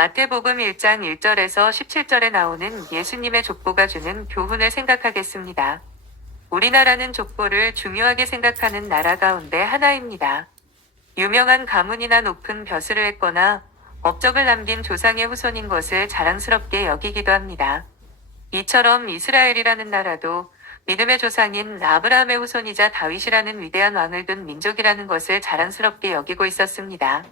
마태복음 1장 1절에서 17절에 나오는 예수님의 족보가 주는 교훈을 생각하겠습니다. 우리나라는 족보를 중요하게 생각하는 나라 가운데 하나입니다. 유명한 가문이나 높은 벼슬을 했거나 업적을 남긴 조상의 후손인 것을 자랑스럽게 여기기도 합니다. 이처럼 이스라엘이라는 나라도 믿음의 조상인 아브라함의 후손이자 다윗이라는 위대한 왕을 둔 민족이라는 것을 자랑스럽게 여기고 있었습니다.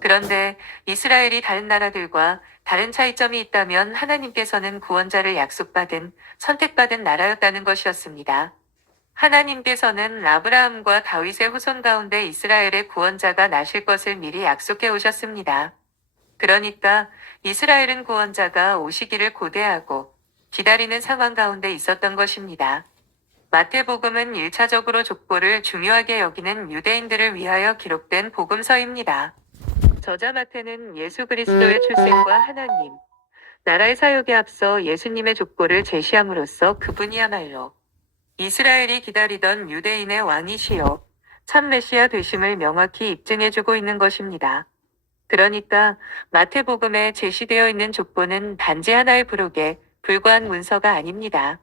그런데 이스라엘이 다른 나라들과 다른 차이점이 있다면 하나님께서는 구원자를 약속받은 선택받은 나라였다는 것이었습니다. 하나님께서는 아브라함과 다윗의 후손 가운데 이스라엘의 구원자가 나실 것을 미리 약속해 오셨습니다. 그러니까 이스라엘은 구원자가 오시기를 고대하고 기다리는 상황 가운데 있었던 것입니다. 마태복음은 1차적으로 족보를 중요하게 여기는 유대인들을 위하여 기록된 복음서입니다. 저자 마태는 예수 그리스도의 출생과 하나님, 나라의 사역에 앞서 예수님의 족보를 제시함으로써 그분이야말로 이스라엘이 기다리던 유대인의 왕이시요 참 메시아 되심을 명확히 입증해주고 있는 것입니다. 그러니까 마태복음에 제시되어 있는 족보는 단지 하나의 부록에 불과한 문서가 아닙니다.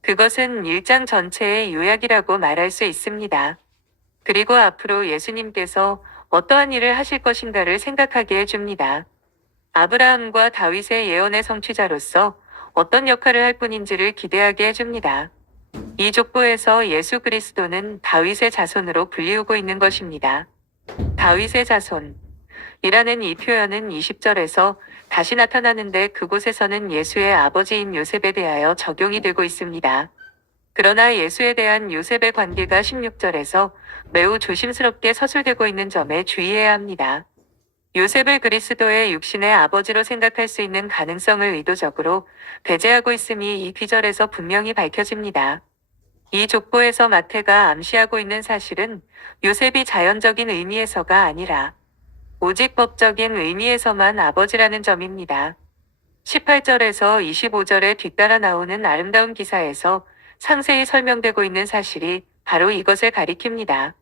그것은 1장 전체의 요약이라고 말할 수 있습니다. 그리고 앞으로 예수님께서 어떠한 일을 하실 것인가를 생각하게 해줍니다. 아브라함과 다윗의 예언의 성취자로서 어떤 역할을 할 뿐인지를 기대하게 해줍니다. 이 족보에서 예수 그리스도는 다윗의 자손으로 불리우고 있는 것입니다. 다윗의 자손이라는 이 표현은 20절에서 다시 나타나는데 그곳에서는 예수의 아버지인 요셉에 대하여 적용이 되고 있습니다. 그러나 예수에 대한 요셉의 관계가 16절에서 매우 조심스럽게 서술되고 있는 점에 주의해야 합니다. 요셉을 그리스도의 육신의 아버지로 생각할 수 있는 가능성을 의도적으로 배제하고 있음이 이 귀절에서 분명히 밝혀집니다. 이 족보에서 마태가 암시하고 있는 사실은 요셉이 자연적인 의미에서가 아니라 오직 법적인 의미에서만 아버지라는 점입니다. 18절에서 25절에 뒤따라 나오는 아름다운 기사에서 상세히 설명되고 있는 사실이 바로 이것을 가리킵니다.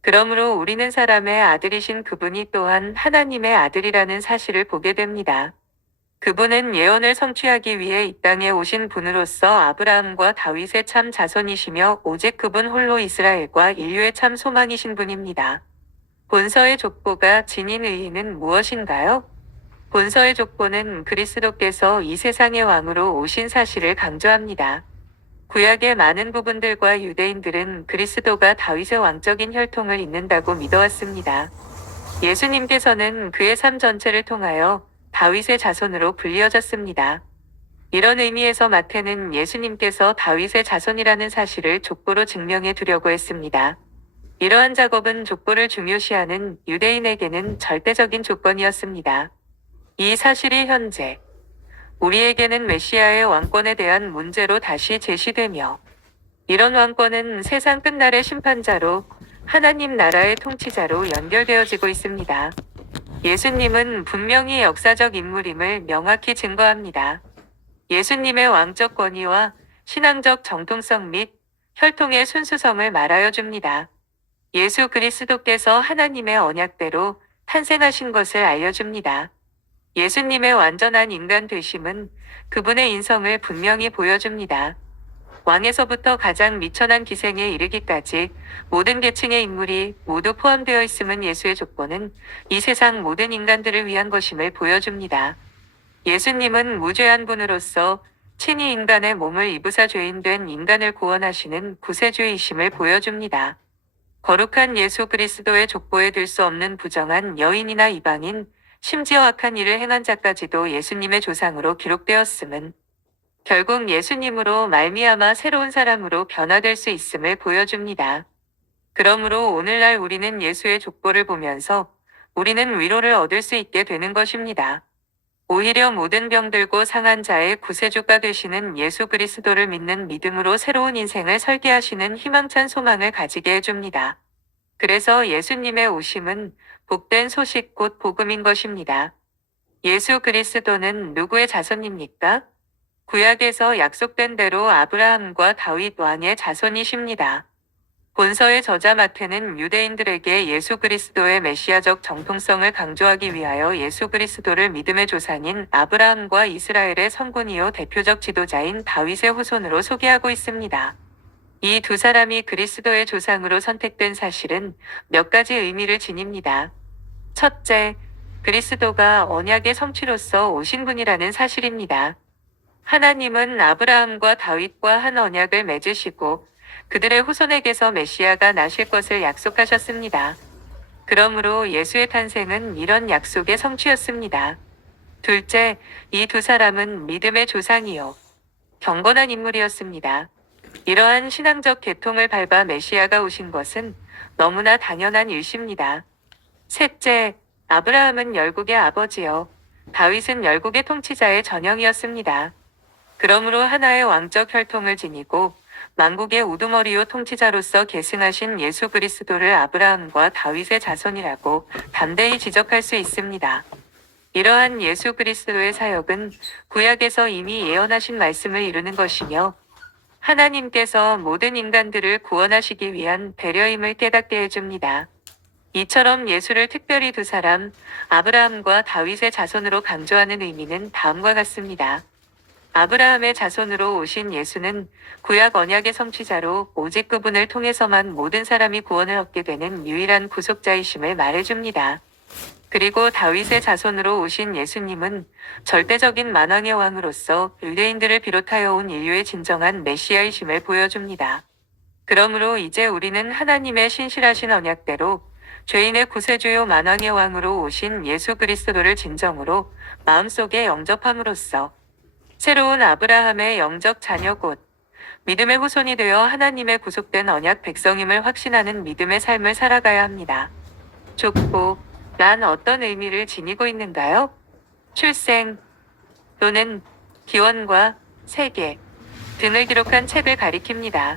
그러므로 우리는 사람의 아들이신 그분이 또한 하나님의 아들이라는 사실을 보게 됩니다. 그분은 예언을 성취하기 위해 이 땅에 오신 분으로서 아브라함과 다윗의 참 자손이시며 오직 그분 홀로 이스라엘과 인류의 참 소망이신 분입니다. 본서의 족보가 지닌 의의는 무엇인가요? 본서의 족보는 그리스도께서 이 세상의 왕으로 오신 사실을 강조합니다. 구약의 많은 부분들과 유대인들은 그리스도가 다윗의 왕적인 혈통을 잇는다고 믿어왔습니다. 예수님께서는 그의 삶 전체를 통하여 다윗의 자손으로 불리어졌습니다. 이런 의미에서 마태는 예수님께서 다윗의 자손이라는 사실을 족보로 증명해 두려고 했습니다. 이러한 작업은 족보를 중요시하는 유대인에게는 절대적인 조건이었습니다. 이 사실이 현재 우리에게는 메시아의 왕권에 대한 문제로 다시 제시되며 이런 왕권은 세상 끝날의 심판자로 하나님 나라의 통치자로 연결되어지고 있습니다. 예수님은 분명히 역사적 인물임을 명확히 증거합니다. 예수님의 왕적 권위와 신앙적 정통성 및 혈통의 순수성을 말하여 줍니다. 예수 그리스도께서 하나님의 언약대로 탄생하신 것을 알려줍니다. 예수님의 완전한 인간 되심은 그분의 인성을 분명히 보여줍니다. 왕에서부터 가장 미천한 기생에 이르기까지 모든 계층의 인물이 모두 포함되어 있음은 예수의 족보는 이 세상 모든 인간들을 위한 것임을 보여줍니다. 예수님은 무죄한 분으로서 친히 인간의 몸을 입으사 죄인된 인간을 구원하시는 구세주이심을 보여줍니다. 거룩한 예수 그리스도의 족보에 들 수 없는 부정한 여인이나 이방인, 심지어 악한 일을 행한 자까지도 예수님의 조상으로 기록되었음은 결국 예수님으로 말미암아 새로운 사람으로 변화될 수 있음을 보여줍니다. 그러므로 오늘날 우리는 예수의 족보를 보면서 우리는 위로를 얻을 수 있게 되는 것입니다. 오히려 모든 병들고 상한 자의 구세주가 되시는 예수 그리스도를 믿는 믿음으로 새로운 인생을 설계하시는 희망찬 소망을 가지게 해줍니다. 그래서 예수님의 오심은 복된 소식 곧 복음인 것입니다. 예수 그리스도는 누구의 자손입니까? 구약에서 약속된 대로 아브라함과 다윗 왕의 자손이십니다. 본서의 저자 마태는 유대인들에게 예수 그리스도의 메시아적 정통성을 강조하기 위하여 예수 그리스도를 믿음의 조상인 아브라함과 이스라엘의 선군이요 대표적 지도자인 다윗의 후손으로 소개하고 있습니다. 이 두 사람이 그리스도의 조상으로 선택된 사실은 몇 가지 의미를 지닙니다. 첫째, 그리스도가 언약의 성취로서 오신 분이라는 사실입니다. 하나님은 아브라함과 다윗과 한 언약을 맺으시고 그들의 후손에게서 메시아가 나실 것을 약속하셨습니다. 그러므로 예수의 탄생은 이런 약속의 성취였습니다. 둘째, 이 두 사람은 믿음의 조상이요 경건한 인물이었습니다. 이러한 신앙적 계통을 밟아 메시아가 오신 것은 너무나 당연한 일시입니다. 셋째, 아브라함은 열국의 아버지요 다윗은 열국의 통치자의 전형이었습니다. 그러므로 하나의 왕적 혈통을 지니고 만국의 우두머리요 통치자로서 계승하신 예수 그리스도를 아브라함과 다윗의 자손이라고 담대히 지적할 수 있습니다. 이러한 예수 그리스도의 사역은 구약에서 이미 예언하신 말씀을 이루는 것이며 하나님께서 모든 인간들을 구원하시기 위한 배려임을 깨닫게 해줍니다. 이처럼 예수를 특별히 두 사람, 아브라함과 다윗의 자손으로 강조하는 의미는 다음과 같습니다. 아브라함의 자손으로 오신 예수는 구약 언약의 성취자로 오직 그분을 통해서만 모든 사람이 구원을 얻게 되는 유일한 구속자이심을 말해줍니다. 그리고 다윗의 자손으로 오신 예수님은 절대적인 만왕의 왕으로서 유대인들을 비롯하여 온 인류의 진정한 메시아이심을 보여줍니다. 그러므로 이제 우리는 하나님의 신실하신 언약대로 죄인의 구세주요 만왕의 왕으로 오신 예수 그리스도를 진정으로 마음속에 영접함으로써 새로운 아브라함의 영적 자녀 곧 믿음의 후손이 되어 하나님의 구속된 언약 백성임을 확신하는 믿음의 삶을 살아가야 합니다. 족보란 어떤 의미를 지니고 있는가요? 출생 또는 기원과 세계 등을 기록한 책을 가리킵니다.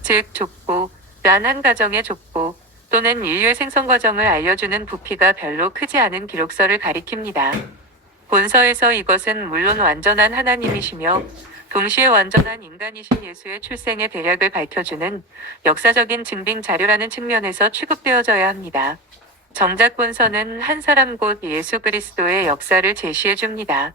즉 족보란 한 가정의 족보 또는 인류의 생성 과정을 알려주는 부피가 별로 크지 않은 기록서를 가리킵니다. 본서에서 이것은 물론 완전한 하나님이시며 동시에 완전한 인간이신 예수의 출생의 대략을 밝혀주는 역사적인 증빙 자료라는 측면에서 취급되어져야 합니다. 정작 본서는 한 사람 곧 예수 그리스도의 역사를 제시해 줍니다.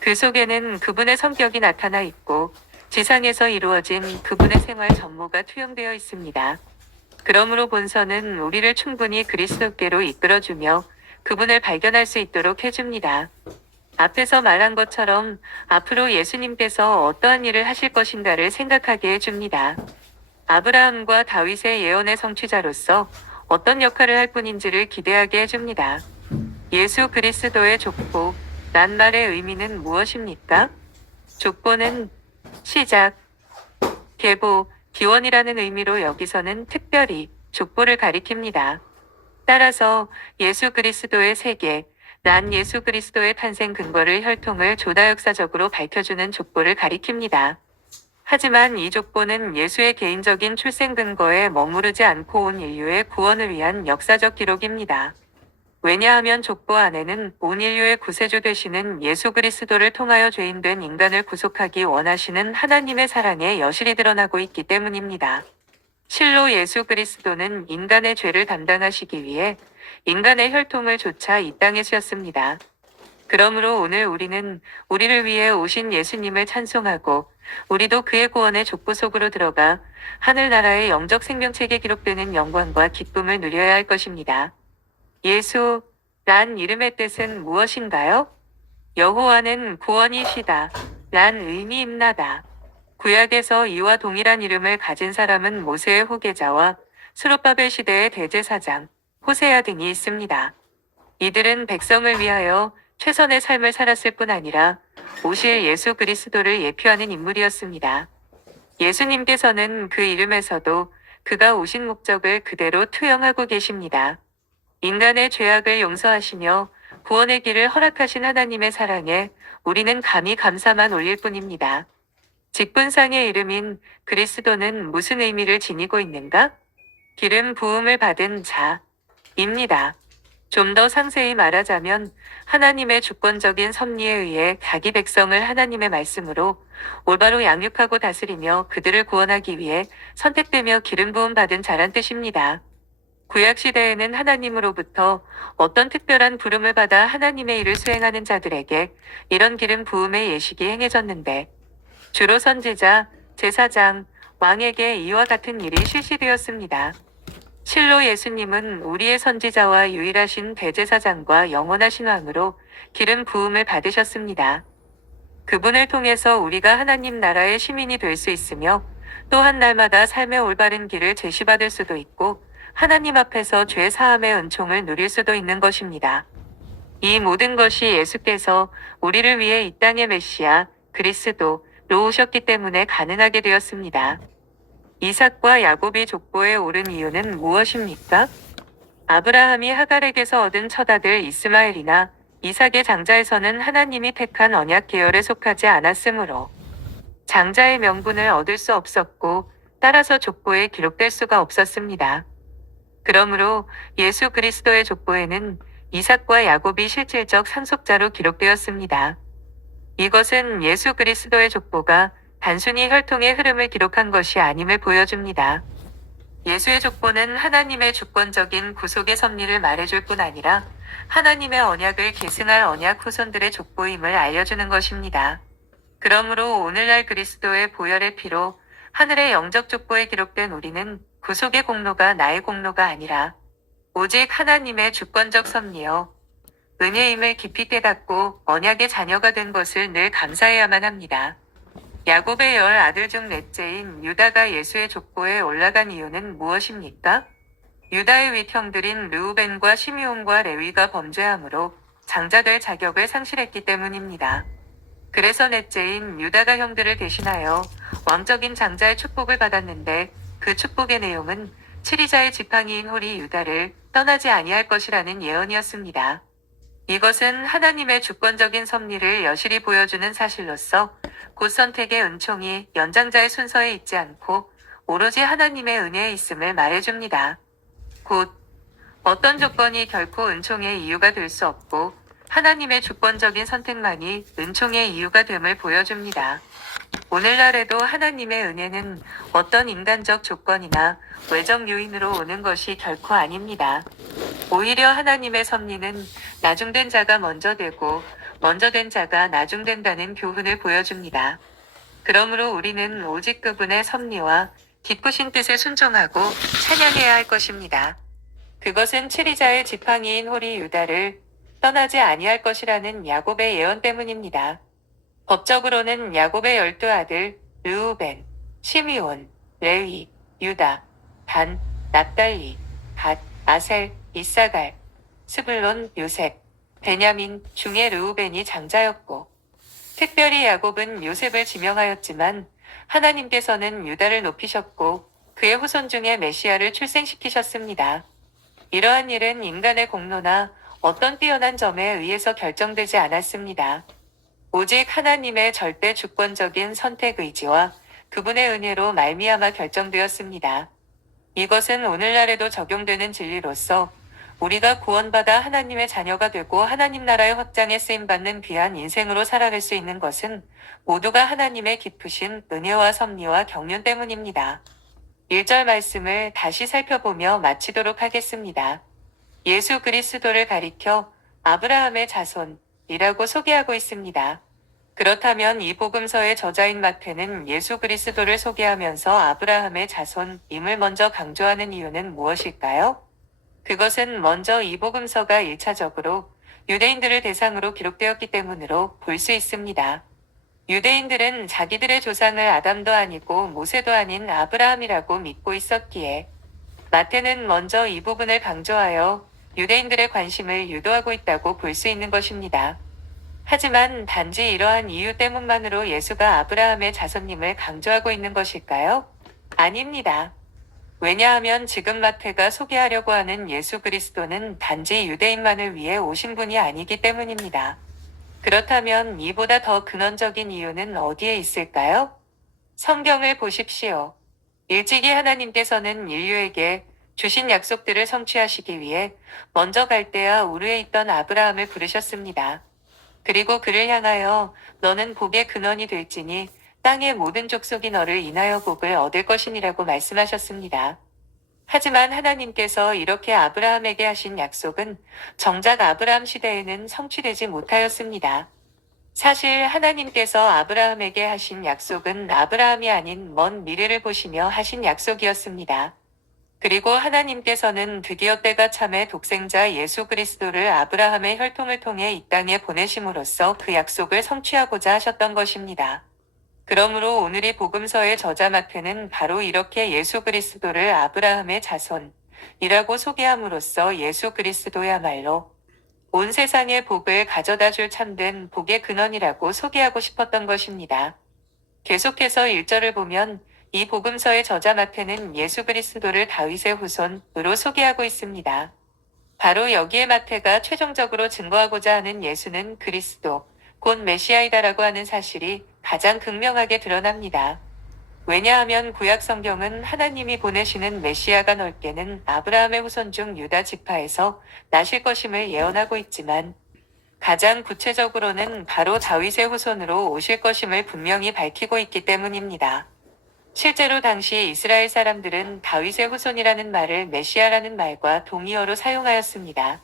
그 속에는 그분의 성격이 나타나 있고 지상에서 이루어진 그분의 생활 전모가 투영되어 있습니다. 그러므로 본서는 우리를 충분히 그리스도께로 이끌어주며 그분을 발견할 수 있도록 해줍니다. 앞에서 말한 것처럼 앞으로 예수님께서 어떠한 일을 하실 것인가를 생각하게 해줍니다. 아브라함과 다윗의 예언의 성취자로서 어떤 역할을 할 뿐인지를 기대하게 해줍니다. 예수 그리스도의 족보란 말의 의미는 무엇입니까? 족보는 시작, 계보, 기원이라는 의미로 여기서는 특별히 족보를 가리킵니다. 따라서 예수 그리스도의 세계, 난 예수 그리스도의 탄생 근거를 혈통을 조다 역사적으로 밝혀주는 족보를 가리킵니다. 하지만 이 족보는 예수의 개인적인 출생 근거에 머무르지 않고 온 인류의 구원을 위한 역사적 기록입니다. 왜냐하면 족보 안에는 온 인류의 구세주 되시는 예수 그리스도를 통하여 죄인된 인간을 구속하기 원하시는 하나님의 사랑의 여실히 드러나고 있기 때문입니다. 실로 예수 그리스도는 인간의 죄를 담당하시기 위해 인간의 혈통을 좇아 이 땅에 셨습니다. 그러므로 오늘 우리는 우리를 위해 오신 예수님을 찬송하고 우리도 그의 구원의 족보 속으로 들어가 하늘나라의 영적 생명책에 기록되는 영광과 기쁨을 누려야 할 것입니다. 예수란 이름의 뜻은 무엇인가요? 여호와는 구원이시다 란 의미입니다. 구약에서 이와 동일한 이름을 가진 사람은 모세의 후계자와 스룹바벨 시대의 대제사장, 호세아 등이 있습니다. 이들은 백성을 위하여 최선의 삶을 살았을 뿐 아니라 오실 예수 그리스도를 예표하는 인물이었습니다. 예수님께서는 그 이름에서도 그가 오신 목적을 그대로 투영하고 계십니다. 인간의 죄악을 용서하시며 구원의 길을 허락하신 하나님의 사랑에 우리는 감히 감사만 올릴 뿐입니다. 직분상의 이름인 그리스도는 무슨 의미를 지니고 있는가? 기름 부음을 받은 자입니다. 좀 더 상세히 말하자면 하나님의 주권적인 섭리에 의해 자기 백성을 하나님의 말씀으로 올바로 양육하고 다스리며 그들을 구원하기 위해 선택되며 기름 부음 받은 자란 뜻입니다. 구약 시대에는 하나님으로부터 어떤 특별한 부름을 받아 하나님의 일을 수행하는 자들에게 이런 기름 부음의 예식이 행해졌는데 주로 선지자, 제사장, 왕에게 이와 같은 일이 실시되었습니다. 실로 예수님은 우리의 선지자와 유일하신 대제사장과 영원하신 왕으로 기름 부음을 받으셨습니다. 그분을 통해서 우리가 하나님 나라의 시민이 될 수 있으며 또한 날마다 삶의 올바른 길을 제시받을 수도 있고 하나님 앞에서 죄 사함의 은총을 누릴 수도 있는 것입니다. 이 모든 것이 예수께서 우리를 위해 이 땅의 메시아, 그리스도로 오셨기 때문에 가능하게 되었습니다. 이삭과 야곱이 족보에 오른 이유는 무엇입니까? 아브라함이 하갈에게서 얻은 첫 아들 이스마엘이나 이삭의 장자에서는 하나님이 택한 언약 계열에 속하지 않았으므로 장자의 명분을 얻을 수 없었고 따라서 족보에 기록될 수가 없었습니다. 그러므로 예수 그리스도의 족보에는 이삭과 야곱이 실질적 상속자로 기록되었습니다. 이것은 예수 그리스도의 족보가 단순히 혈통의 흐름을 기록한 것이 아님을 보여줍니다. 예수의 족보는 하나님의 주권적인 구속의 섭리를 말해줄 뿐 아니라 하나님의 언약을 계승할 언약 후손들의 족보임을 알려주는 것입니다. 그러므로 오늘날 그리스도의 보혈의 피로 하늘의 영적 족보에 기록된 우리는 구속의 공로가 나의 공로가 아니라 오직 하나님의 주권적 섭리여 은혜임을 깊이 깨닫고 언약의 자녀가 된 것을 늘 감사해야만 합니다. 야곱의 10 아들 중 넷째인 유다가 예수의 족보에 올라간 이유는 무엇입니까? 유다의 윗형들인 르우벤과 시므온과 레위가 범죄함으로 장자될 자격을 상실했기 때문입니다. 그래서 넷째인 유다가 형들을 대신하여 왕적인 장자의 축복을 받았는데 그 축복의 내용은 치리자의 지팡이인 홀이 유다를 떠나지 아니할 것이라는 예언이었습니다. 이것은 하나님의 주권적인 섭리를 여실히 보여주는 사실로서 곧 선택의 은총이 연장자의 순서에 있지 않고 오로지 하나님의 은혜에 있음을 말해줍니다. 곧 어떤 조건이 결코 은총의 이유가 될 수 없고 하나님의 주권적인 선택만이 은총의 이유가 됨을 보여줍니다. 오늘날에도 하나님의 은혜는 어떤 인간적 조건이나 외적 요인으로 오는 것이 결코 아닙니다. 오히려 하나님의 섭리는 나중된 자가 먼저 되고 먼저 된 자가 나중된다는 교훈을 보여줍니다. 그러므로 우리는 오직 그분의 섭리와 기쁘신 뜻에 순종하고 찬양해야 할 것입니다. 그것은 치리자의 지팡이인 홀이 유다를 떠나지 아니할 것이라는 야곱의 예언 때문입니다. 법적으로는 야곱의 12아들 르우벤, 시므온, 레위, 유다, 단, 납달리, 갓, 아셀, 이사갈, 스불론, 요셉, 베냐민 중에 르우벤이 장자였고 특별히 야곱은 요셉을 지명하였지만 하나님께서는 유다를 높이셨고 그의 후손 중에 메시아를 출생시키셨습니다. 이러한 일은 인간의 공로나 어떤 뛰어난 점에 의해서 결정되지 않았습니다. 오직 하나님의 절대 주권적인 선택 의지와 그분의 은혜로 말미암아 결정되었습니다. 이것은 오늘날에도 적용되는 진리로서 우리가 구원받아 하나님의 자녀가 되고 하나님 나라의 확장에 쓰임받는 귀한 인생으로 살아갈 수 있는 것은 모두가 하나님의 깊으신 은혜와 섭리와 경륜 때문입니다. 1절 말씀을 다시 살펴보며 마치도록 하겠습니다. 예수 그리스도를 가리켜 아브라함의 자손이라고 소개하고 있습니다. 그렇다면 이 복음서의 저자인 마태는 예수 그리스도를 소개하면서 아브라함의 자손임을 먼저 강조하는 이유는 무엇일까요? 그것은 먼저 이 복음서가 1차적으로 유대인들을 대상으로 기록되었기 때문으로 볼 수 있습니다. 유대인들은 자기들의 조상을 아담도 아니고 모세도 아닌 아브라함이라고 믿고 있었기에 마태는 먼저 이 부분을 강조하여 유대인들의 관심을 유도하고 있다고 볼 수 있는 것입니다. 하지만 단지 이러한 이유 때문만으로 예수가 아브라함의 자손님을 강조하고 있는 것일까요? 아닙니다. 왜냐하면 지금 마태가 소개하려고 하는 예수 그리스도는 단지 유대인만을 위해 오신 분이 아니기 때문입니다. 그렇다면 이보다 더 근원적인 이유는 어디에 있을까요? 성경을 보십시오. 일찍이 하나님께서는 인류에게 주신 약속들을 성취하시기 위해 먼저 갈대아 우르에 있던 아브라함을 부르셨습니다. 그리고 그를 향하여 너는 복의 근원이 될지니 땅의 모든 족속이 너를 인하여 복을 얻을 것이니라고 말씀하셨습니다. 하지만 하나님께서 이렇게 아브라함에게 하신 약속은 정작 아브라함 시대에는 성취되지 못하였습니다. 사실 하나님께서 아브라함에게 하신 약속은 아브라함이 아닌 먼 미래를 보시며 하신 약속이었습니다. 그리고 하나님께서는 드디어 때가 참에 독생자 예수 그리스도를 아브라함의 혈통을 통해 이 땅에 보내심으로써 그 약속을 성취하고자 하셨던 것입니다. 그러므로 오늘 이 복음서의 저자 마태는 바로 이렇게 예수 그리스도를 아브라함의 자손이라고 소개함으로써 예수 그리스도야말로 온 세상의 복을 가져다 줄 참된 복의 근원이라고 소개하고 싶었던 것입니다. 계속해서 1절을 보면 이 복음서의 저자 마태는 예수 그리스도를 다윗의 후손으로 소개하고 있습니다. 바로 여기에 마태가 최종적으로 증거하고자 하는 예수는 그리스도, 곧 메시아이다라고 하는 사실이 가장 극명하게 드러납니다. 왜냐하면 구약 성경은 하나님이 보내시는 메시아가 넓게는 아브라함의 후손 중 유다 지파에서 나실 것임을 예언하고 있지만 가장 구체적으로는 바로 다윗의 후손으로 오실 것임을 분명히 밝히고 있기 때문입니다. 실제로 당시 이스라엘 사람들은 다윗의 후손이라는 말을 메시아라는 말과 동의어로 사용하였습니다.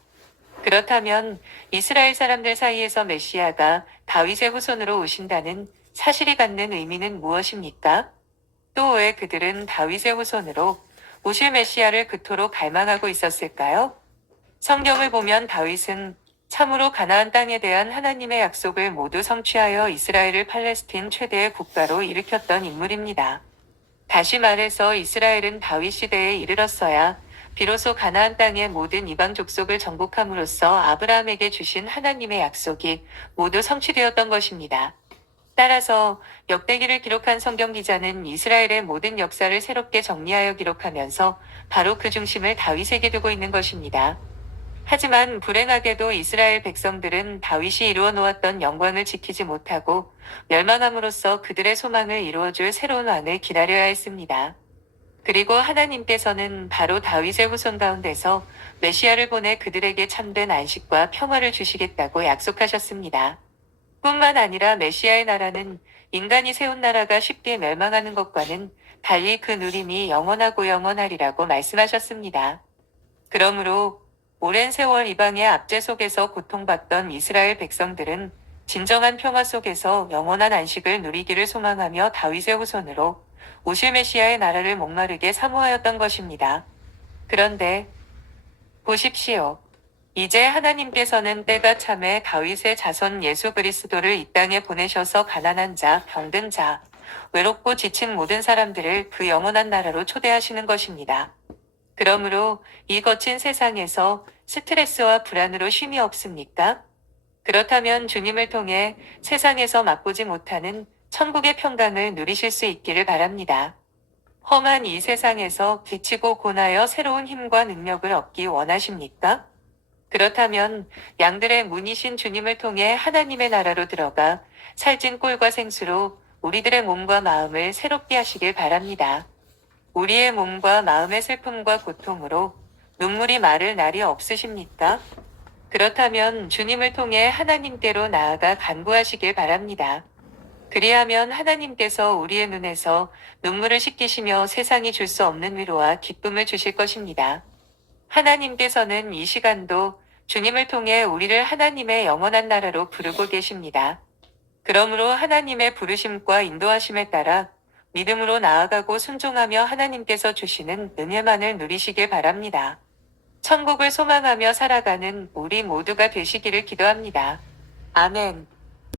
그렇다면 이스라엘 사람들 사이에서 메시아가 다윗의 후손으로 오신다는 사실이 갖는 의미는 무엇입니까? 또 왜 그들은 다윗의 후손으로 오실 메시아를 그토록 갈망하고 있었을까요? 성경을 보면 다윗은 참으로 가나안 땅에 대한 하나님의 약속을 모두 성취하여 이스라엘을 팔레스틴 최대의 국가로 일으켰던 인물입니다. 다시 말해서 이스라엘은 다윗 시대에 이르렀어야 비로소 가나안 땅의 모든 이방 족속을 정복함으로써 아브라함에게 주신 하나님의 약속이 모두 성취되었던 것입니다. 따라서 역대기를 기록한 성경 기자는 이스라엘의 모든 역사를 새롭게 정리하여 기록하면서 바로 그 중심을 다윗에게 두고 있는 것입니다. 하지만 불행하게도 이스라엘 백성들은 다윗이 이루어 놓았던 영광을 지키지 못하고 멸망함으로써 그들의 소망을 이루어줄 새로운 왕을 기다려야 했습니다. 그리고 하나님께서는 바로 다윗의 후손 가운데서 메시아를 보내 그들에게 참된 안식과 평화를 주시겠다고 약속하셨습니다. 뿐만 아니라 메시아의 나라는 인간이 세운 나라가 쉽게 멸망하는 것과는 달리 그 누림이 영원하고 영원하리라고 말씀하셨습니다. 그러므로 오랜 세월 이방의 압제 속에서 고통받던 이스라엘 백성들은 진정한 평화 속에서 영원한 안식을 누리기를 소망하며 다윗의 후손으로 오실 메시아의 나라를 목마르게 사모하였던 것입니다. 그런데 보십시오. 이제 하나님께서는 때가 참에 다윗의 자손 예수 그리스도를 이 땅에 보내셔서 가난한 자, 병든 자, 외롭고 지친 모든 사람들을 그 영원한 나라로 초대하시는 것입니다. 그러므로 이 거친 세상에서 스트레스와 불안으로 쉼이 없습니까? 그렇다면 주님을 통해 세상에서 맛보지 못하는 천국의 평강을 누리실 수 있기를 바랍니다. 험한 이 세상에서 지치고 고나여 새로운 힘과 능력을 얻기 원하십니까? 그렇다면 양들의 문이신 주님을 통해 하나님의 나라로 들어가 살찐 꼴과 생수로 우리들의 몸과 마음을 새롭게 하시길 바랍니다. 우리의 몸과 마음의 슬픔과 고통으로 눈물이 마를 날이 없으십니까? 그렇다면 주님을 통해 하나님께로 나아가 간구하시길 바랍니다. 그리하면 하나님께서 우리의 눈에서 눈물을 씻기시며 세상이 줄 수 없는 위로와 기쁨을 주실 것입니다. 하나님께서는 이 시간도 주님을 통해 우리를 하나님의 영원한 나라로 부르고 계십니다. 그러므로 하나님의 부르심과 인도하심에 따라 믿음으로 나아가고 순종하며 하나님께서 주시는 은혜만을 누리시길 바랍니다. 천국을 소망하며 살아가는 우리 모두가 되시기를 기도합니다. 아멘.